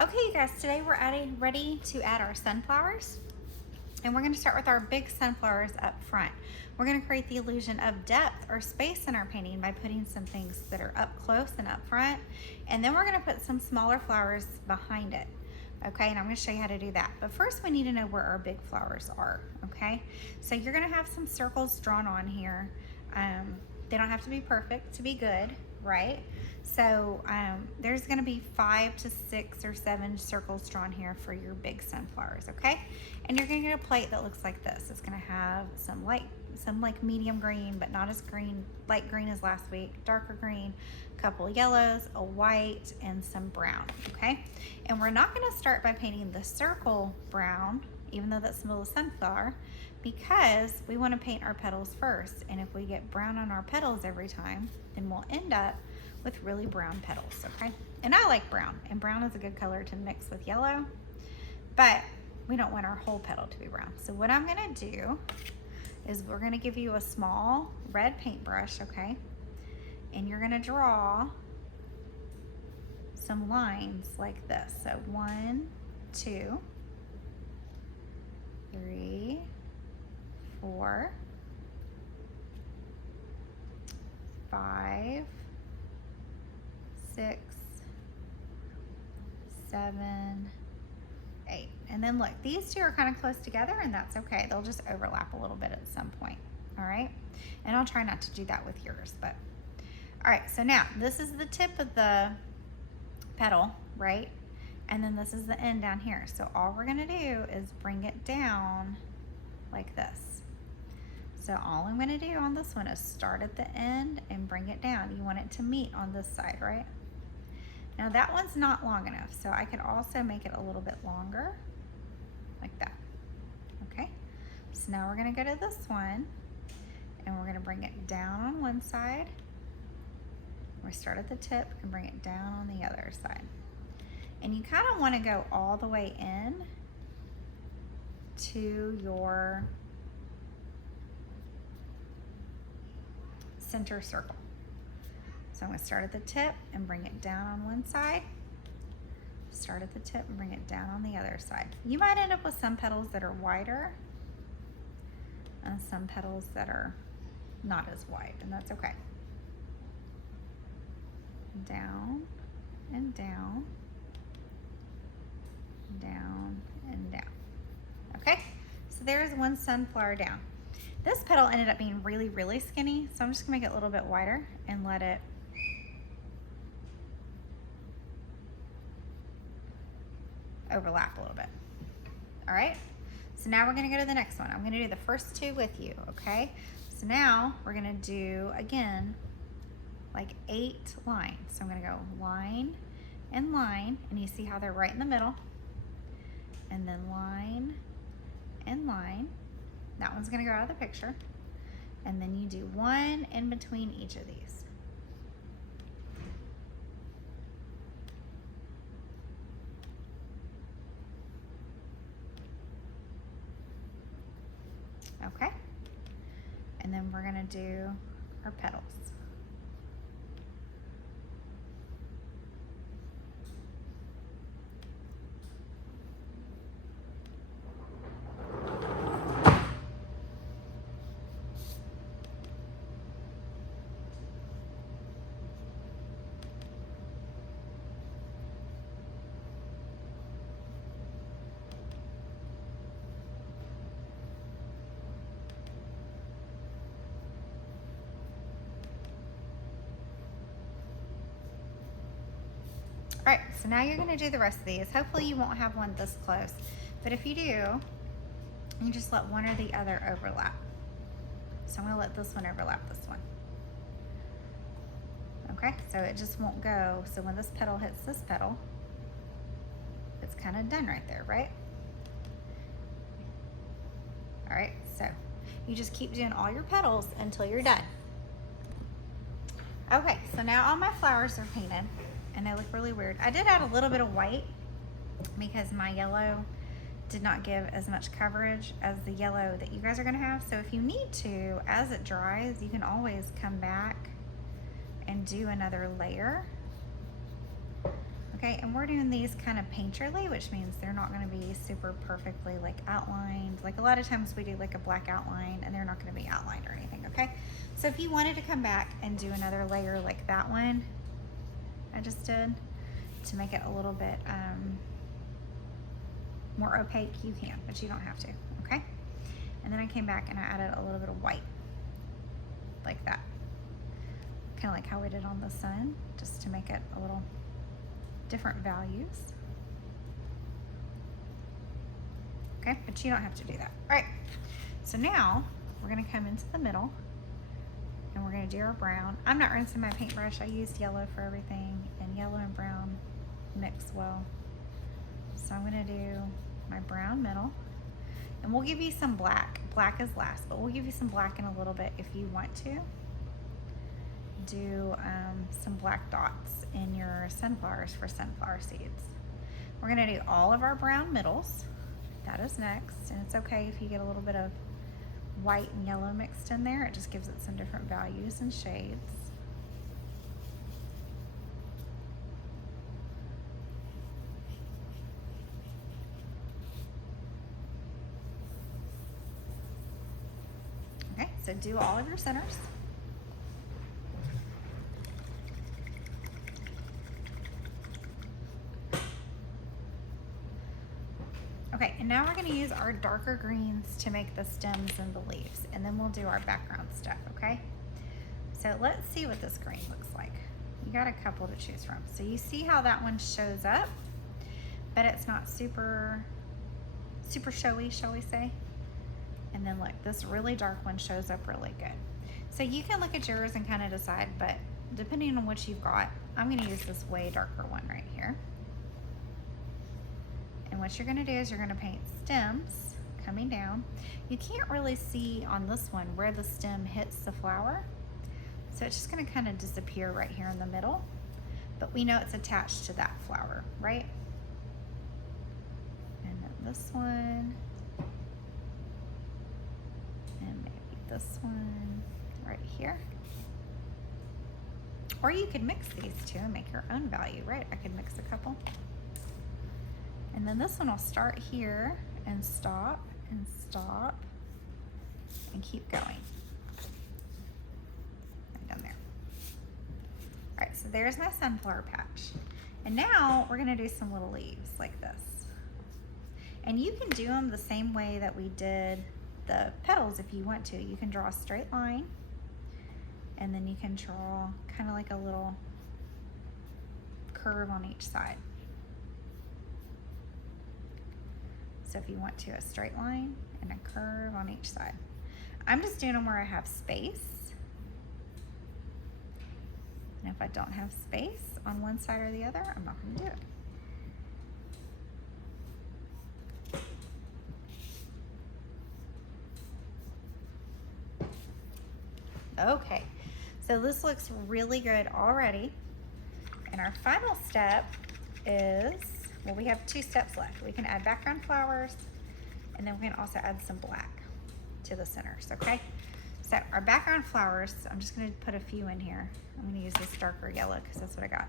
Okay, you guys, today we're ready to add our sunflowers. And we're gonna start with our big sunflowers up front. We're gonna create the illusion of depth or space in our painting by putting some things that are up close and up front. And then we're gonna put some smaller flowers behind it. Okay, and I'm gonna show you how to do that. But first we need to know where our big flowers are, okay? So you're gonna have some circles drawn on here. They don't have to be perfect to be good, right? So there's gonna be 5 to 6 or 7 circles drawn here for your big sunflowers, okay? And you're gonna get a plate that looks like this. It's gonna have some like medium green, but not as light green as last week, darker green, a couple yellows, a white, and some brown, okay? And we're not gonna start by painting the circle brown, even though that's the middle of sunflower, because we wanna paint our petals first. And if we get brown on our petals every time, then we'll end up with really brown petals, okay? And I like brown, and brown is a good color to mix with yellow, but we don't want our whole petal to be brown. So what I'm gonna do is we're gonna give you a small red paintbrush, okay? And you're gonna draw some lines like this. So 1, 2, 3, 4, 5, 6, 7, 8. And then look, these two are kind of close together, and that's okay. They'll just overlap a little bit at some point, all right? And I'll try not to do that with yours, but. All right, so now this is the tip of the petal, right? And then this is the end down here. So all we're gonna do is bring it down like this. So all I'm gonna do on this one is start at the end and bring it down. You want it to meet on this side, right? Now that one's not long enough, so I could also make it a little bit longer, like that, okay? So now we're gonna go to this one, and we're gonna bring it down on one side. We start at the tip and bring it down on the other side. And you kind of want to go all the way in to your center circle. So I'm going to start at the tip and bring it down on one side. Start at the tip and bring it down on the other side. You might end up with some petals that are wider and some petals that are not as wide, and that's okay. Down and down, down and down. Okay, so there's one sunflower down. This petal ended up being really, really skinny, so I'm just gonna make it a little bit wider and let it overlap a little bit. All right, so now we're gonna go to the next one. I'm gonna do the first two with you, okay? So now we're gonna do, again, like 8 lines. So I'm gonna go line and line, and you see how they're right in the middle, and then line and line. That one's gonna go out of the picture, and then you do one in between each of these. Okay, and then we're gonna do our petals. All right, so now you're gonna do the rest of these. Hopefully you won't have one this close, but if you do, you just let one or the other overlap. So I'm gonna let this one overlap this one. Okay, so it just won't go. So when this petal hits this petal, it's kind of done right there, right? All right, so you just keep doing all your petals until you're done. Okay, so now all my flowers are painted and they look really weird. I did add a little bit of white because my yellow did not give as much coverage as the yellow that you guys are gonna have. So if you need to, as it dries, you can always come back and do another layer. Okay, and we're doing these kind of painterly, which means they're not gonna be super perfectly like outlined. Like a lot of times we do like a black outline and they're not gonna be outlined or anything, okay? So if you wanted to come back and do another layer like that one I just did to make it a little bit more opaque, you can, but you don't have to, okay? And then I came back and I added a little bit of white, like that. Kind of like how we did on the sun, just to make it a little different values. Okay, but you don't have to do that. All right, so now we're gonna come into the middle and we're gonna do our brown. I'm not rinsing my paintbrush. I used yellow for everything, and yellow and brown mix well. So I'm gonna do my brown middle, and we'll give you some black. Black is last, but we'll give you some black in a little bit if you want to. Do some black dots in your sunflowers for sunflower seeds. We're gonna do all of our brown middles. That is next, and it's okay if you get a little bit of white and yellow mixed in there. It just gives it some different values and shades. Okay, so do all of your centers. Okay, and now we're gonna use our darker greens to make the stems and the leaves, and then we'll do our background stuff, okay? So let's see what this green looks like. You got a couple to choose from. So you see how that one shows up, but it's not super showy, shall we say? And then look, this really dark one shows up really good. So you can look at yours and kind of decide, but depending on what you've got, I'm gonna use this way darker one right here. And what you're gonna do is you're gonna paint stems coming down. You can't really see on this one where the stem hits the flower. So it's just gonna kind of disappear right here in the middle, but we know it's attached to that flower, right? And then this one, and maybe this one right here. Or you could mix these two and make your own value, right? I could mix a couple. And then this one will start here and stop and keep going. Right down there. All right, so there's my sunflower patch. And now we're gonna do some little leaves like this. And you can do them the same way that we did the petals if you want to. You can draw a straight line, and then you can draw kind of like a little curve on each side. So if you want to, a straight line and a curve on each side. I'm just doing them where I have space. And if I don't have space on one side or the other, I'm not gonna do it. Okay, so this looks really good already. And our final step is, well, we have 2 steps left. We can add background flowers, and then we can also add some black to the centers, okay? So our background flowers, I'm just gonna put a few in here. I'm gonna use this darker yellow because that's what I got.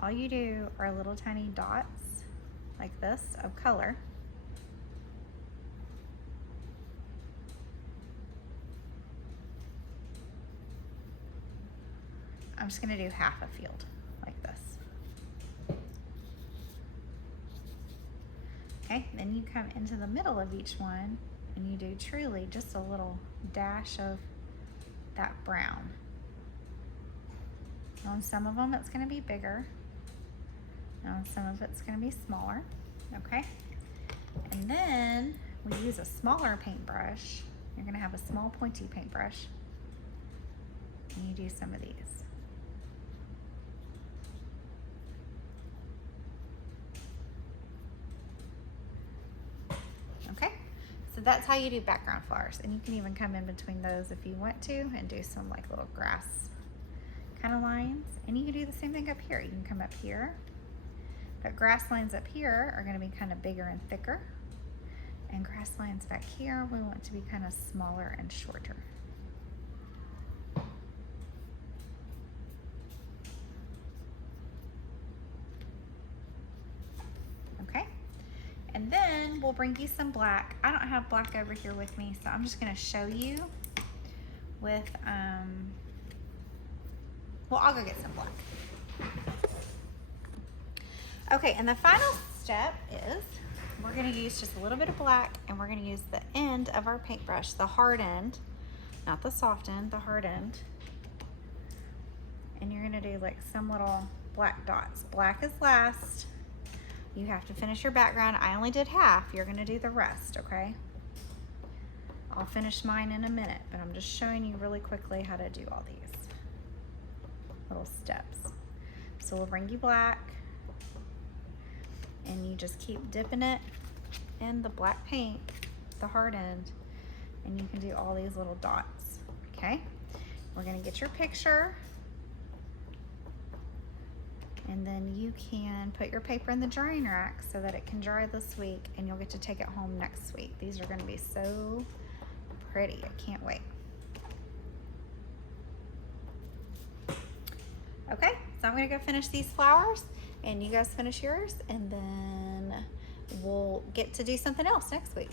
All you do are little tiny dots like this of color. I'm just gonna do half a field like this. Okay, then you come into the middle of each one and you do truly just a little dash of that brown. On some of them it's gonna be bigger. On some of it's gonna be smaller, okay? And then we use a smaller paintbrush. You're gonna have a small pointy paintbrush, and you do some of these. Okay, so that's how you do background flowers, and you can even come in between those if you want to and do some like little grass kind of lines. And you can do the same thing up here. You can come up here, but grass lines up here are going to be kind of bigger and thicker, and grass lines back here we want to be kind of smaller and shorter. then we'll bring you some black. I don't have black over here with me, so I'm just gonna show you with, well, I'll go get some black. Okay, and the final step is we're gonna use just a little bit of black, and we're gonna use the end of our paintbrush, the hard end, not the soft end, the hard end. And you're gonna do like some little black dots. Black is last. You have to finish your background. I only did half. You're gonna do the rest, okay? I'll finish mine in a minute, but I'm just showing you really quickly how to do all these little steps. So we'll bring you black, and you just keep dipping it in the black paint, the hard end, and you can do all these little dots, okay? We're gonna get your picture, and then you can put your paper in the drying rack so that it can dry this week, and you'll get to take it home next week. These are gonna be so pretty, I can't wait. Okay, so I'm gonna go finish these flowers, and you guys finish yours, and then we'll get to do something else next week.